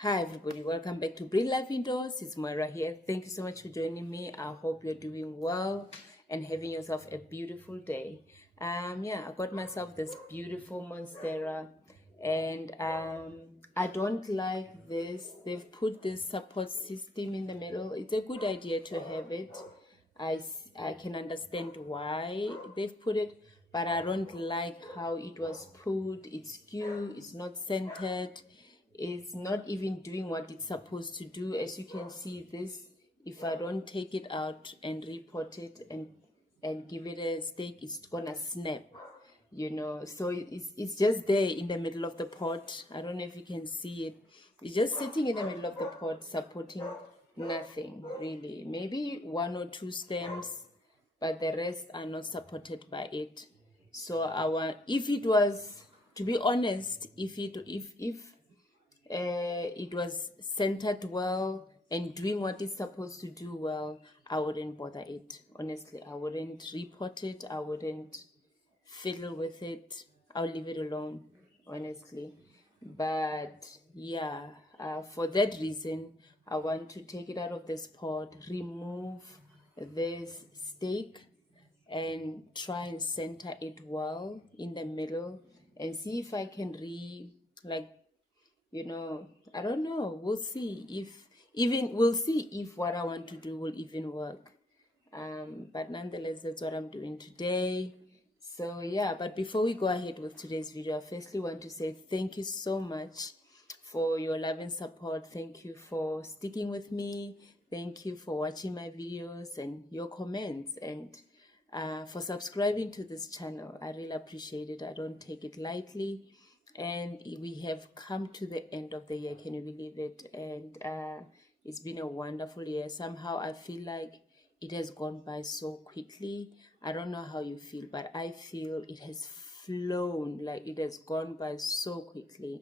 Hi everybody, welcome back to Bring Life Indoors. It's Moira here. Thank you so much for joining me. I hope you're doing well and having yourself a beautiful day. I got myself this beautiful Monstera, and I don't like this. They've put this support system in the middle. It's a good idea to have it. I can understand why they've put it, but I don't like how it was put. It's skew, it's not centered, it's not even doing what it's supposed to do. As you can see, this, if I don't take it out and repot it and give it a stake, it's gonna snap, so it's just there in the middle of the pot. I don't know if you can see it. It's just sitting in the middle of the pot, supporting nothing really, maybe one or two stems, but the rest are not supported by it. So if it was, to be honest, if it was centered well and doing what it's supposed to do well, I wouldn't bother it. Honestly, I wouldn't repot it. I wouldn't fiddle with it. I'll leave it alone, honestly. But yeah, for that reason, I want to take it out of this pot, remove this stake, and try and center it well in the middle and see if I can I don't know. We'll see if what I want to do will even work. But nonetheless, that's what I'm doing today. So yeah, but before we go ahead with today's video, I firstly want to say thank you so much for your love and support. Thank you for sticking with me. Thank you for watching my videos and your comments, and for subscribing to this channel. I really appreciate it. I don't take it lightly. And we have come to the end of the year. Can you believe it? And it's been a wonderful year. Somehow I feel like it has gone by so quickly. I don't know how you feel, but I feel it has flown, like it has gone by so quickly.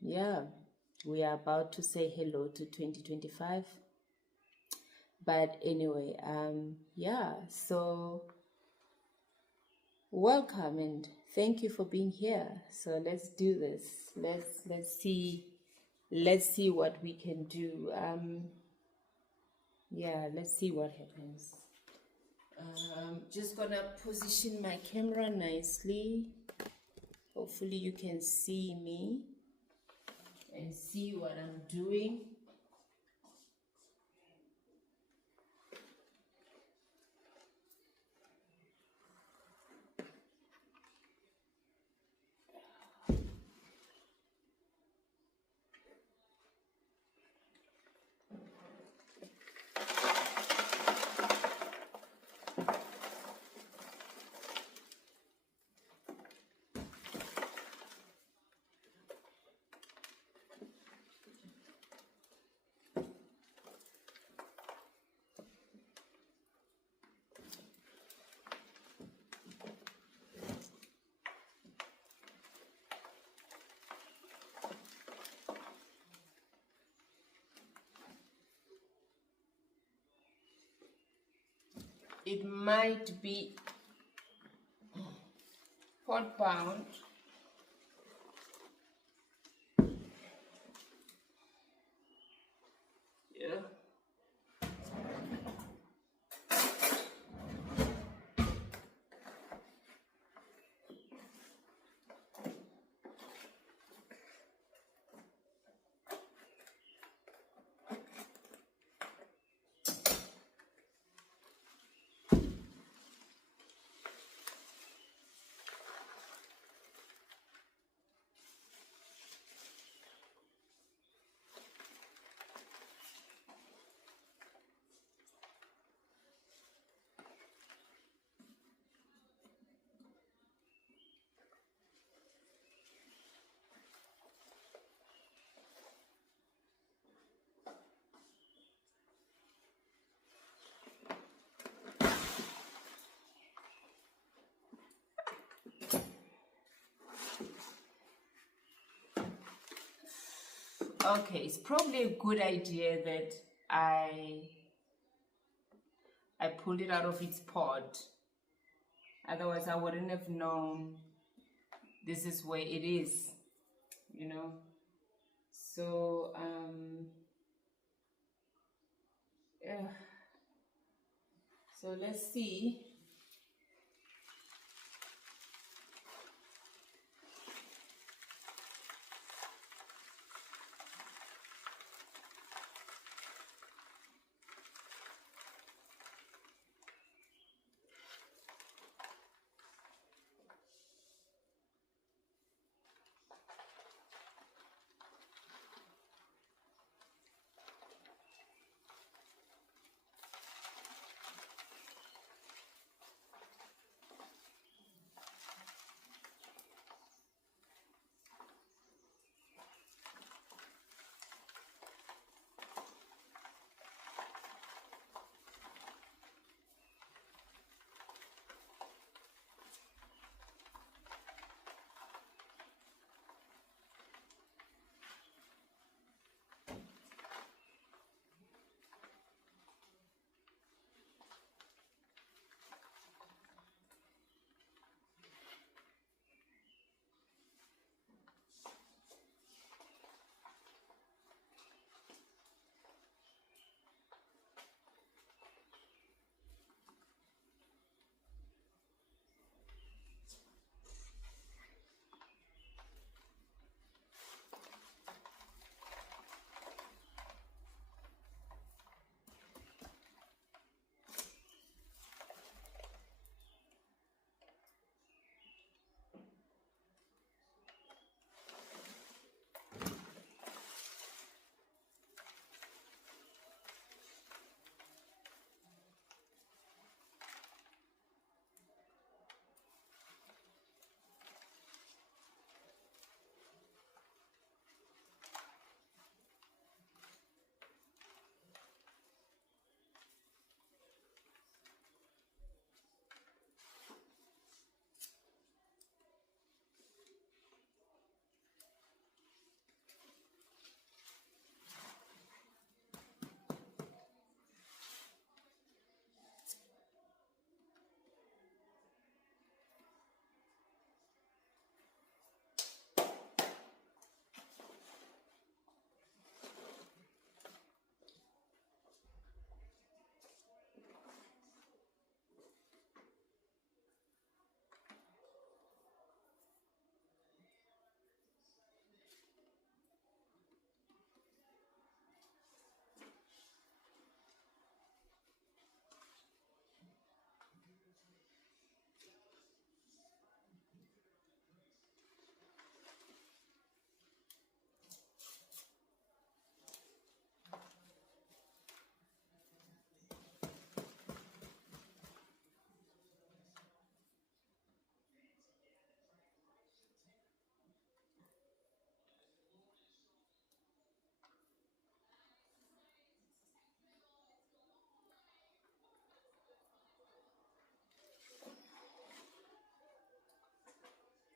We are about to say hello to 2025. But anyway, so welcome and thank you for being here. So let's do this. Let's see what we can do. Let's see what happens. Just gonna position my camera nicely. Hopefully you can see me and see what I'm doing. It might be pot bound. Yeah. Okay, it's probably a good idea that I pulled it out of its pot. Otherwise, I wouldn't have known this is where it is, So yeah. So let's see.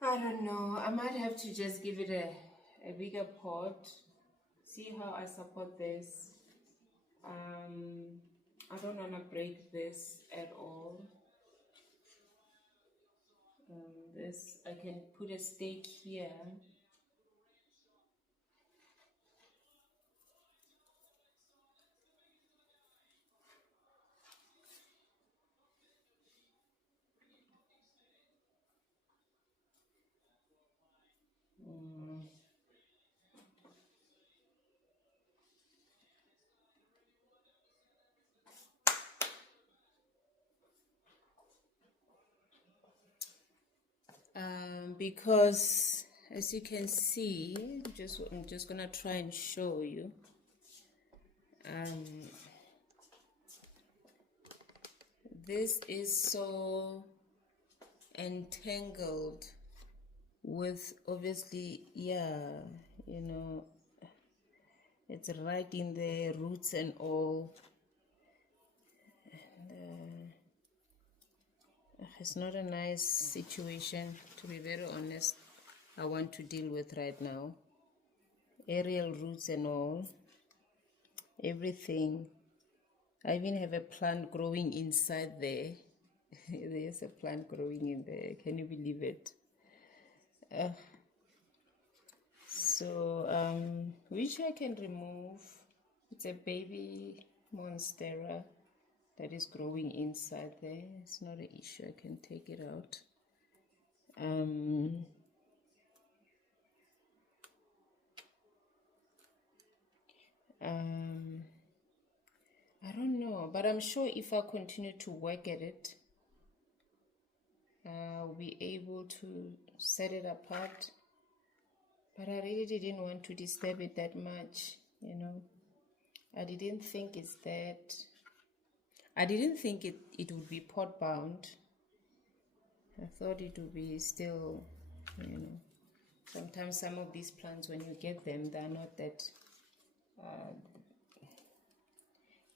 I don't know. I might have to just give it a bigger pot. See how I support this. I don't want to break this at all. This, I can put a stake here. Because as you can see, I'm just gonna try and show you. This is so entangled with, obviously, yeah, you know, it's right in the roots and all. It's not a nice situation, to be very honest, I want to deal with right now. Aerial roots and all, everything. I even have a plant growing inside there. There's a plant growing in there. Can you believe it? So which I can remove. It's a baby Monstera that is growing inside there. It's not an issue. I can take it out. I don't know, but I'm sure if I continue to work at it, I'll be able to set it apart. But I really didn't want to disturb it that much, you know. I didn't think it would be pot bound. I thought it would be still, you know. Sometimes some of these plants, when you get them, they're not that,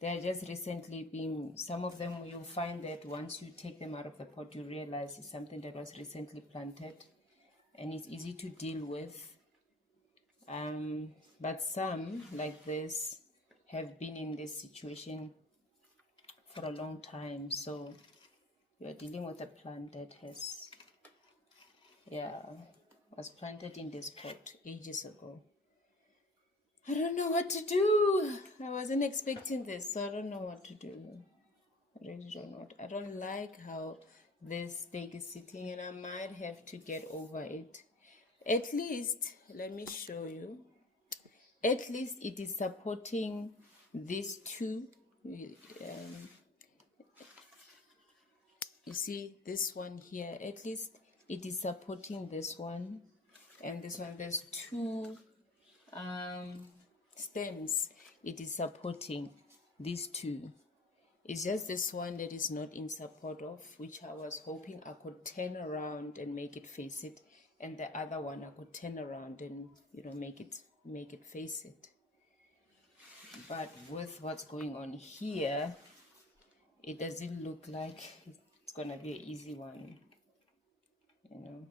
they're just recently being, some of them you'll find that once you take them out of the pot, you realize it's something that was recently planted and it's easy to deal with. But some, like this, have been in this situation for a long time. So we are dealing with a plant that has, was planted in this pot ages ago. I don't know what to do. I wasn't expecting this, so I don't know what to do. I really don't know. I don't like how this stake is sitting, and I might have to get over it. At least, let me show you. At least it is supporting these two. You see this one here. At least it is supporting this one and this one. There's two stems. It is supporting these two. It's just this one that is not in support of, which I was hoping I could turn around and make it face it, and the other one I could turn around and, you know, make it face it. But with what's going on here, it doesn't look like it's gonna be an easy one, you know.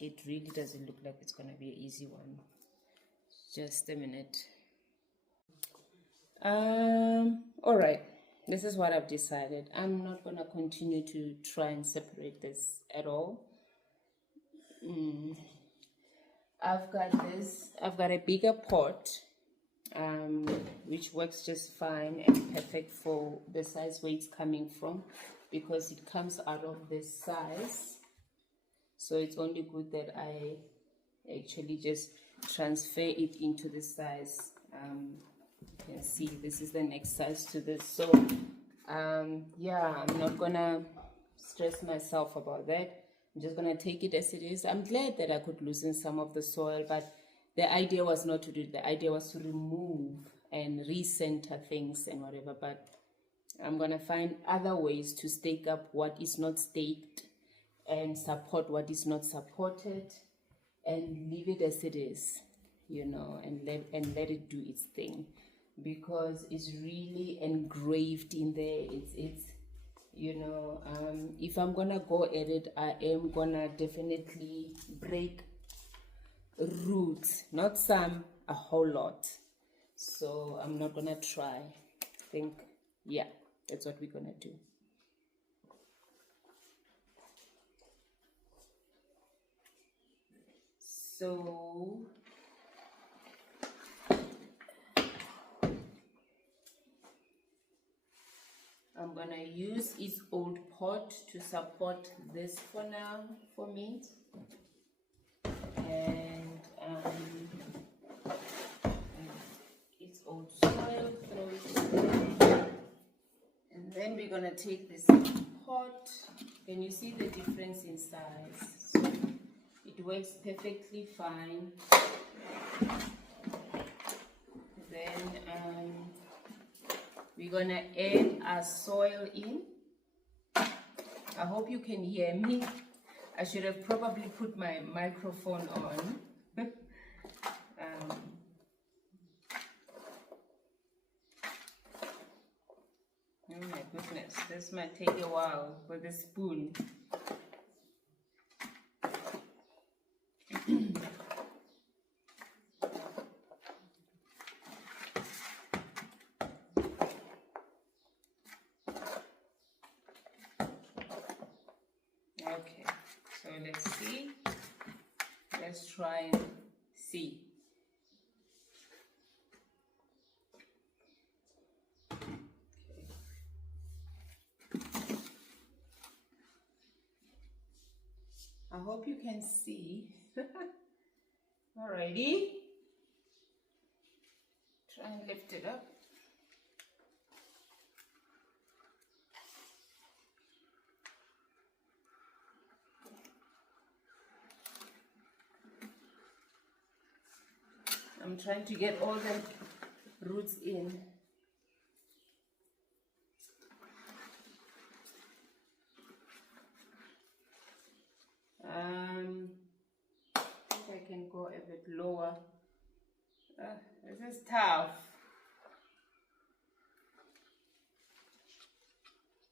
It really doesn't look like it's gonna be an easy one. Just a minute. All right, this is what I've decided. I'm not gonna continue to try and separate this at all. I've got a bigger pot, which works just fine and perfect for the size where it's coming from, because it comes out of this size. So it's only good that I actually just transfer it into this size. You can see this is the next size to this. So yeah, I'm not gonna stress myself about that. I'm just gonna take it as it is. I'm glad that I could loosen some of the soil, but the idea was not to do it. The idea was to remove and recenter things and whatever. But I'm gonna find other ways to stake up what is not staked and support what is not supported, and leave it as it is, you know, and let it do its thing, because it's really engraved in there. It's you know, if I'm gonna go at it, I am gonna definitely break roots, not some, a whole lot. So I'm not gonna try. I think, yeah, that's what we're gonna do. So I'm gonna use its old pot to support this for now for me, and its old soil, throw it in, and then we're gonna take this pot. Can you see the difference in size? So it works perfectly fine. Then we're gonna add our soil in. I hope you can hear me. I should have probably put my microphone on. Oh my goodness, this might take a while with a spoon. Okay, so let's see. Let's try and see. hope you can see. Alrighty. Try and lift it up. I'm trying to get all the roots in. I think I can go a bit lower. This is tough.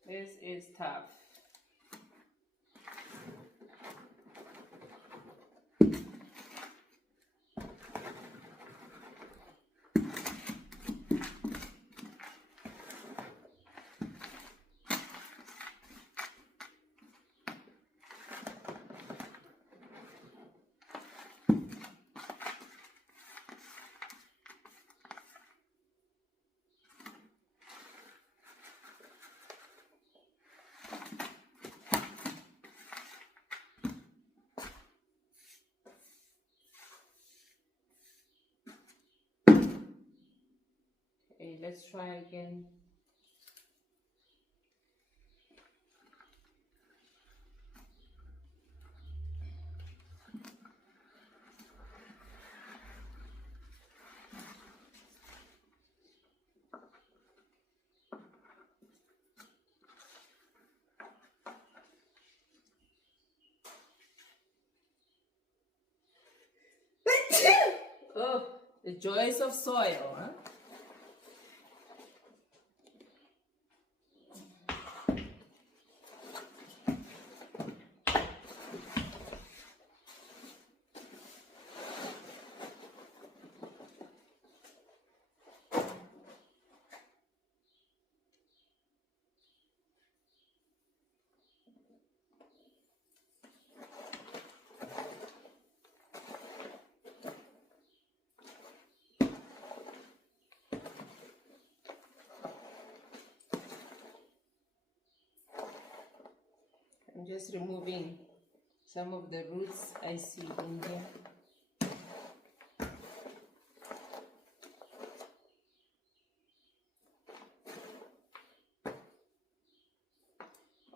This is tough. Okay, let's try again. Oh, the joys of soil, huh? I'm just removing some of the roots I see in there.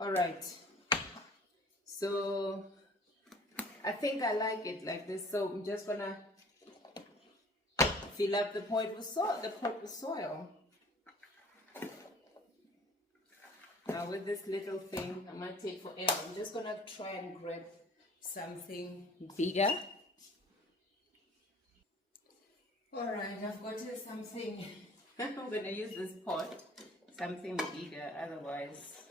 All right, so I think I like it like this, so I'm just gonna fill up the pot with soil. Now with this little thing, I might take forever. I'm just gonna try and grab something bigger. All right, I've got something. I'm gonna use this pot, something bigger. Otherwise,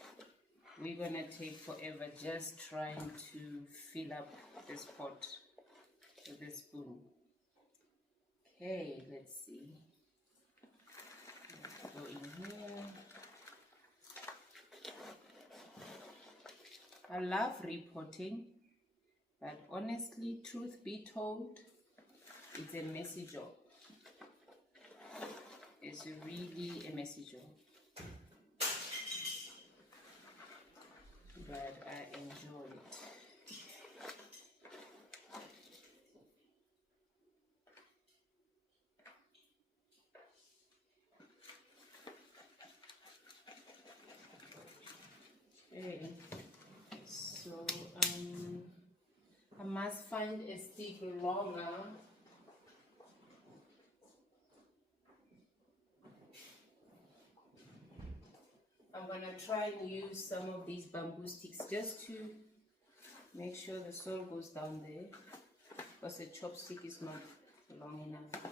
we're gonna take forever just trying to fill up this pot with this spoon. Okay, let's see. Let's go in here. I love repotting, but honestly, truth be told, it's a messy job. It's really a messy job, but I enjoy it. Okay. So I must find a stick longer. I'm gonna try and use some of these bamboo sticks just to make sure the soil goes down there, because a chopstick is not long enough.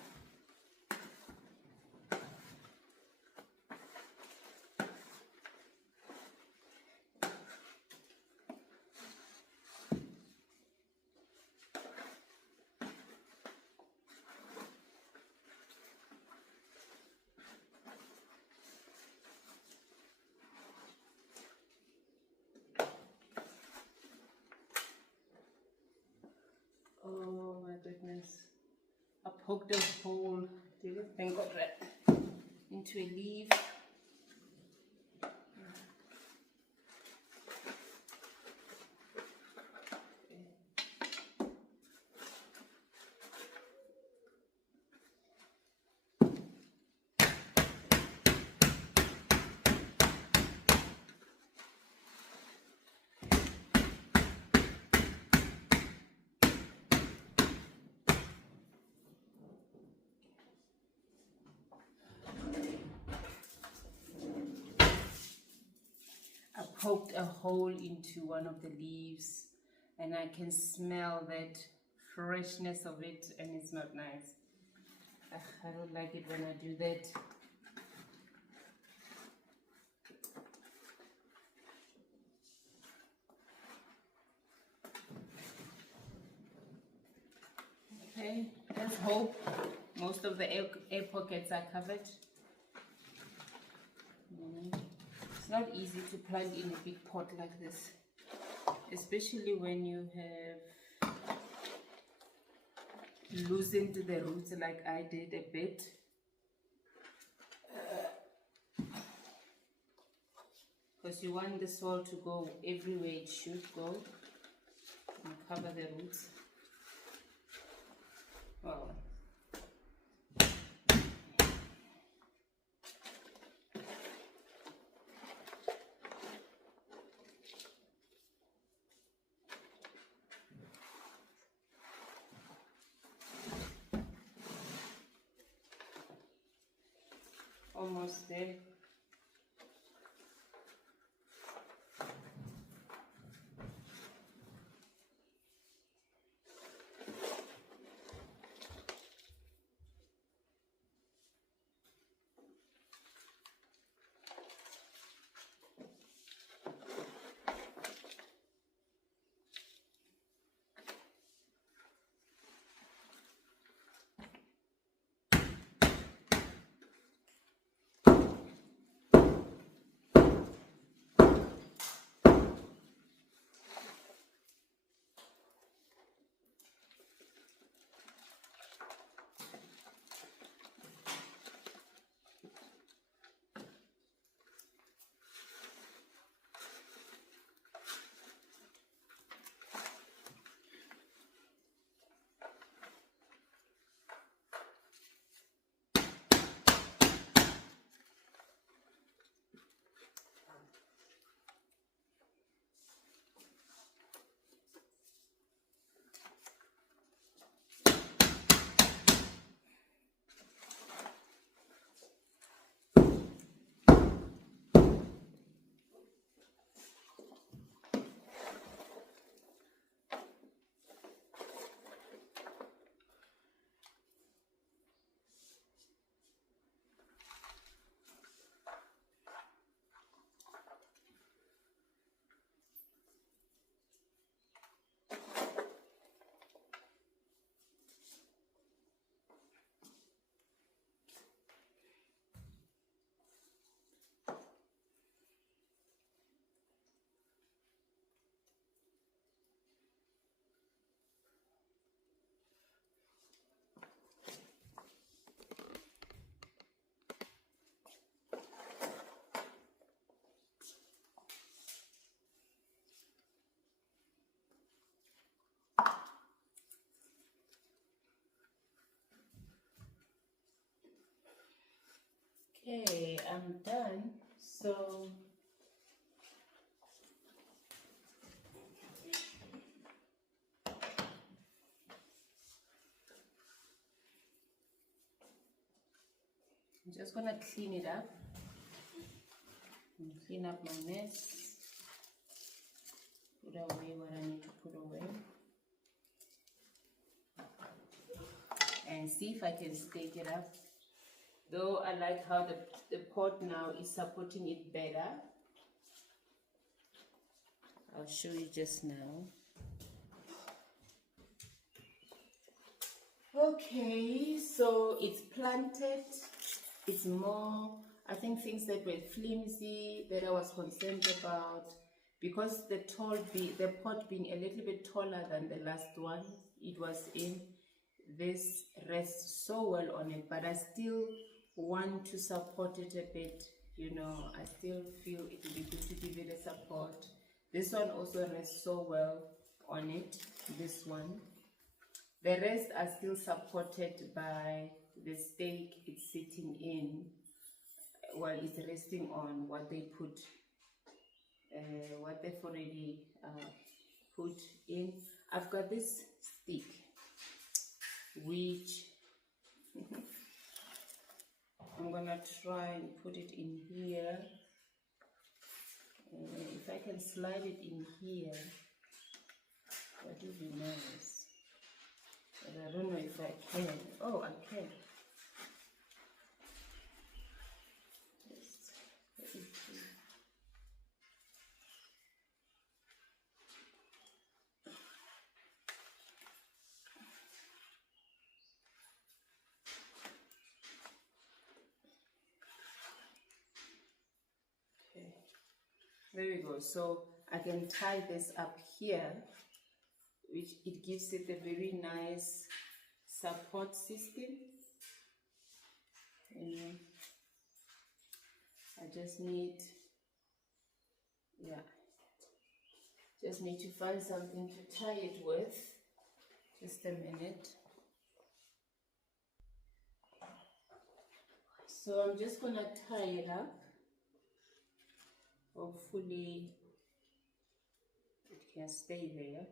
Oh my goodness. I poked a hole, thank God, right into a leaf. poked a hole into one of the leaves, and I can smell that freshness of it, and it's not nice. I don't like it when I do that. Okay, let's hope most of the air pockets are covered. It's not easy to plant in a big pot like this, especially when you have loosened the roots like I did a bit. Because you want the soil to go everywhere it should go and cover the roots. Well, almost there. Okay, I'm done. So I'm just gonna clean it up and clean up my mess, put away what I need to put away, and see if I can stake it up. Though I like how the pot now is supporting it better. I'll show you just now. Okay, so it's planted. It's more, I think, things that were flimsy that I was concerned about, because the pot being a little bit taller than the last one it was in, this rests so well on it, but I still want to support it a bit. You know, I still feel it would be good to give it a support. This one also rests so well on it, this one. The rest are still supported by the stake it's sitting in, well, it's resting on what they put, what they've already put in. I've got this stick, which I'm gonna try and put it in here. And if I can slide it in here, that would be nice. But I don't know if I can. Oh, I can. Just let me see. Okay, there we go. So I can tie this up here, which it gives it a very nice support system. And I just need, just need to find something to tie it with. Just a minute. So I'm just gonna tie it up. Hopefully it can stay there.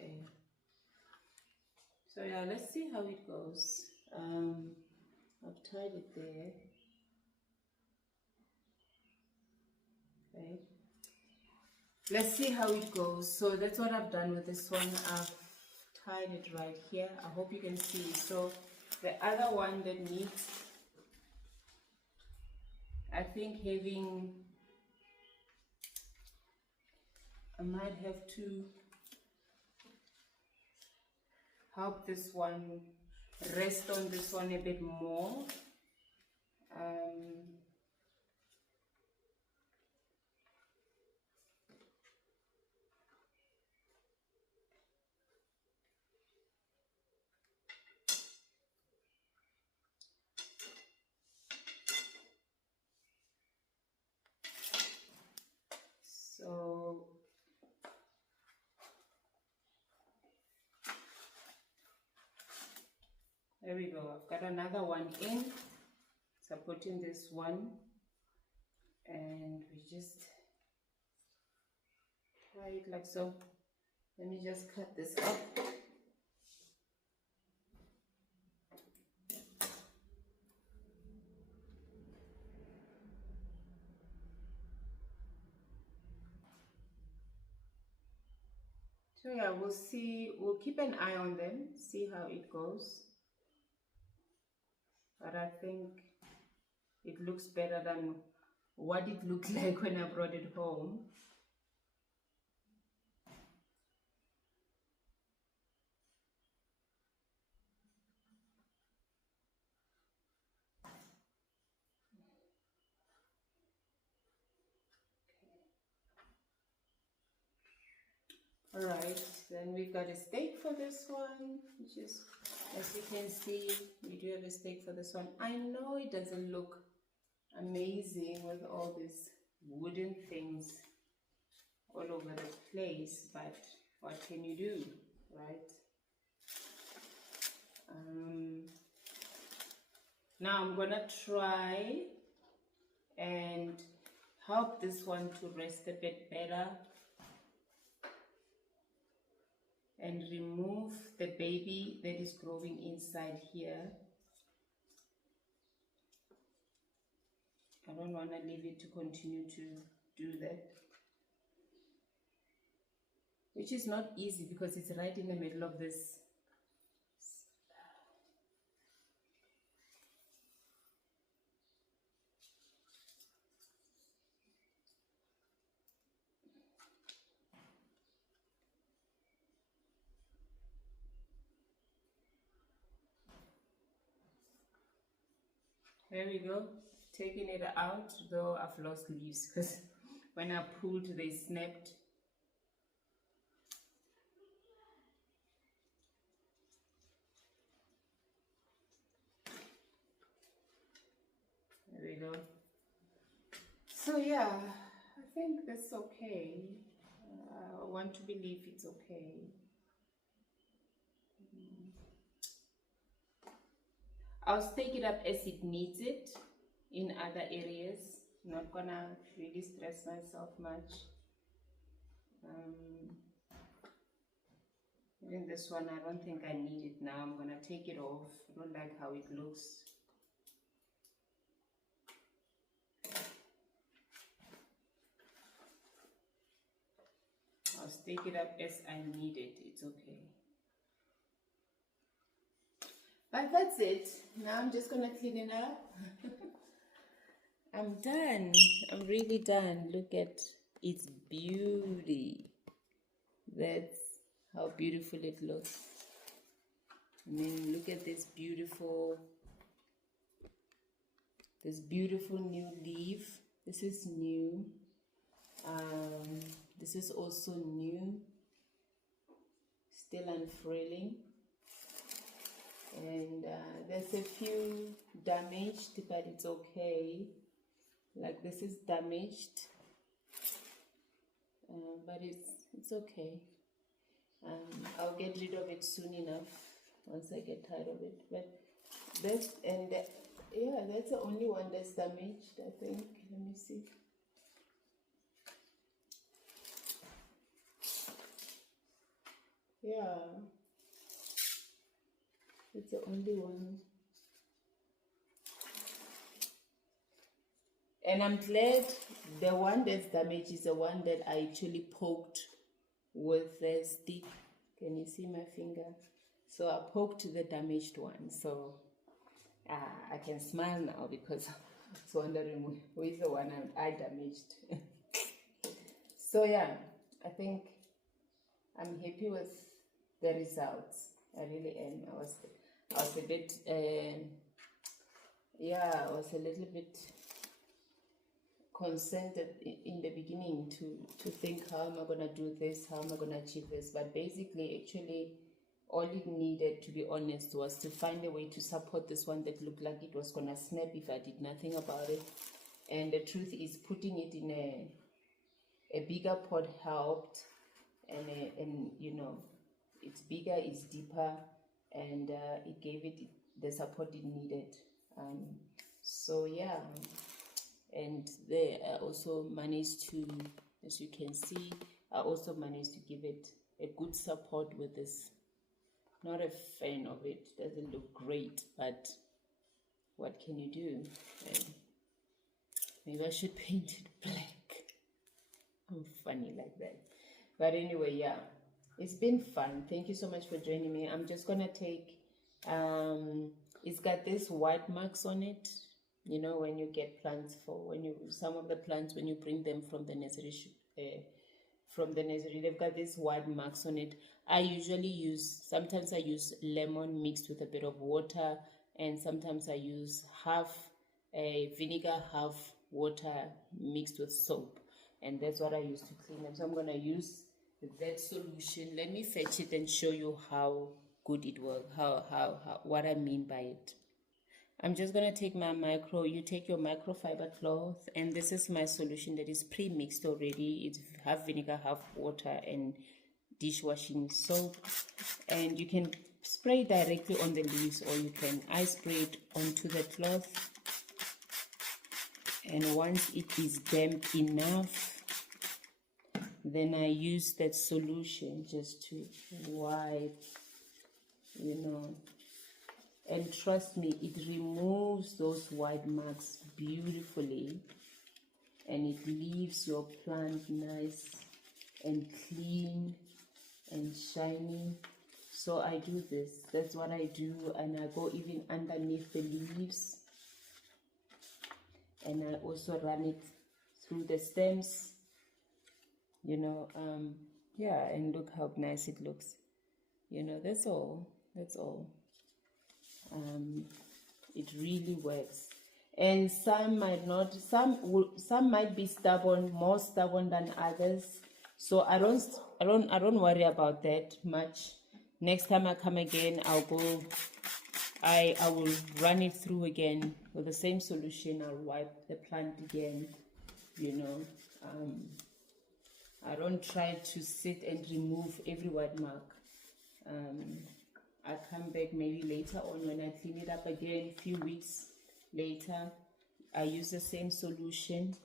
Okay. So yeah, let's see how it goes. I've tied it there. Okay. Let's see how it goes. So that's what I've done with this one. I've tied it right here. I hope you can see. So the other one that needs, I think I might have to help this one rest on this one a bit more. So there we go. I've got another one in, supporting this one, and we just tie it like so. Let me just cut this up. So yeah, we'll see, we'll keep an eye on them, see how it goes. But I think it looks better than what it looked like when I brought it home. Alright, then we've got a stake for this one, which is, as you can see, we do have a stake for this one. I know it doesn't look amazing with all these wooden things all over the place, but what can you do, right? Now I'm gonna try and help this one to rest a bit better and remove the baby that is growing inside here. I don't want to leave it to continue to do that, which is not easy because it's right in the middle of this. There we go, taking it out, though I've lost leaves because when I pulled they snapped. There we go. yeah, I think that's okay. I want to believe it's okay. I'll stake it up as it needs it in other areas. Not gonna really stress myself much. Even this one, I don't think I need it now. I'm gonna take it off. I don't like how it looks. I'll stake it up as I need it. It's okay. But that's it. Now I'm just gonna clean it up. I'm done. I'm really done. Look at its beauty. That's how beautiful it looks. And then look at this beautiful new leaf. This is new. This is also new, still unfurling. And there's a few damaged, but it's okay. Like this is damaged, but it's okay. I'll get rid of it soon enough once I get tired of it. But this and yeah, that's the only one that's damaged, I think. Let me see. Yeah, it's the only one. And I'm glad the one that's damaged is the one that I actually poked with the stick. Can you see my finger? So I poked the damaged one. So I can smile now because I was wondering who is the one I damaged. So yeah, I think I'm happy with the results. I really am. I was a bit, yeah, I was a little bit concerned in the beginning to think, how am I going to do this? How am I going to achieve this? But basically, actually, all it needed, to be honest, was to find a way to support this one that looked like it was going to snap if I did nothing about it. And the truth is, putting it in a bigger pot helped. And you know, it's bigger, it's deeper, and it gave it the support it needed. So yeah, and they also managed to, as you can see, I also managed to give it a good support with this. Not a fan of it, doesn't look great, but what can you do? Maybe I should paint it black. I'm funny like that. But anyway, yeah, it's been fun. Thank you so much for joining me. I'm just gonna take, it's got this white marks on it. You know, when you get plants some of the plants, when you bring them from the nursery, they've got these white marks on it. Sometimes I use lemon mixed with a bit of water, and sometimes I use half vinegar, half water mixed with soap. And that's what I use to clean them. So I'm gonna use that solution. Let me fetch it and show you how good it works, what I mean by it. I'm just gonna take you take your microfiber cloth, and this is my solution that is pre-mixed already. It's half vinegar, half water, and dishwashing soap. And you can spray directly on the leaves, or I spray it onto the cloth. And once it is damp enough, then I use that solution just to wipe, you know. And trust me, it removes those white marks beautifully, and it leaves your plant nice and clean and shiny. So I do this. That's what I do, and I go even underneath the leaves. And I also run it through the stems, you know. Yeah, and look how nice it looks. You know, that's all. It really works. And some might not. Some might be stubborn, more stubborn than others. So I don't worry about that much. Next time I come again, I will run it through again with the same solution. I'll wipe the plant again, you know. I don't try to sit and remove every white mark. I come back maybe later on when I clean it up again, a few weeks later. I use the same solution,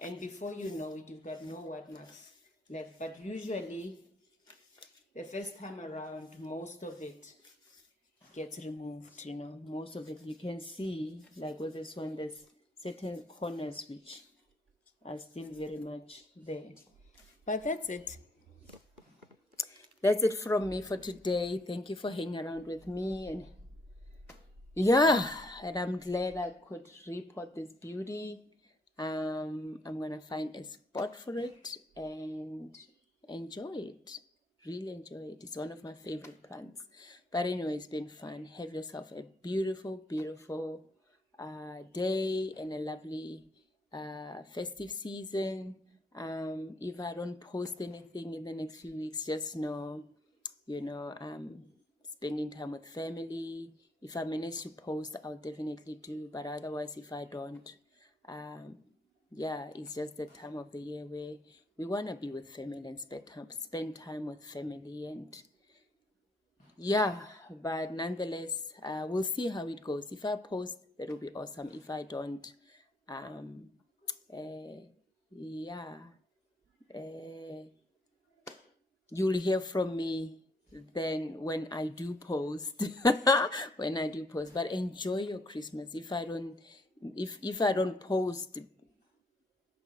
and before you know it, you've got no white marks left. But usually the first time around, most of it gets removed, you know. Most of it, you can see, like with this one, there's certain corners which are still very much there. But that's it. That's it from me for today. Thank you for hanging around with me, and yeah, and I'm glad I could repot this beauty. I'm gonna find a spot for it and enjoy it. Really enjoy it. It's one of my favorite plants. But anyway, it's been fun. Have yourself a beautiful, beautiful day and a lovely festive season. If I don't post anything in the next few weeks, just know, you know, spending time with family. If I manage to post, I'll definitely do. But otherwise, if I don't, yeah, it's just the time of the year where we want to be with family and spend time with family. And yeah, but nonetheless, we'll see how it goes. If I post, that will be awesome. If I don't, yeah, you'll hear from me then when I do post. When I do post. But enjoy your Christmas. If I don't post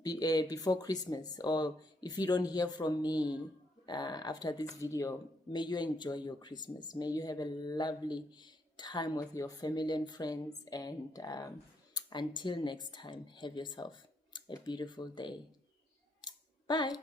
before Christmas, or if you don't hear from me after this video, may you enjoy your Christmas. May you have a lovely time with your family and friends. And until next time, have yourself a beautiful day. Bye.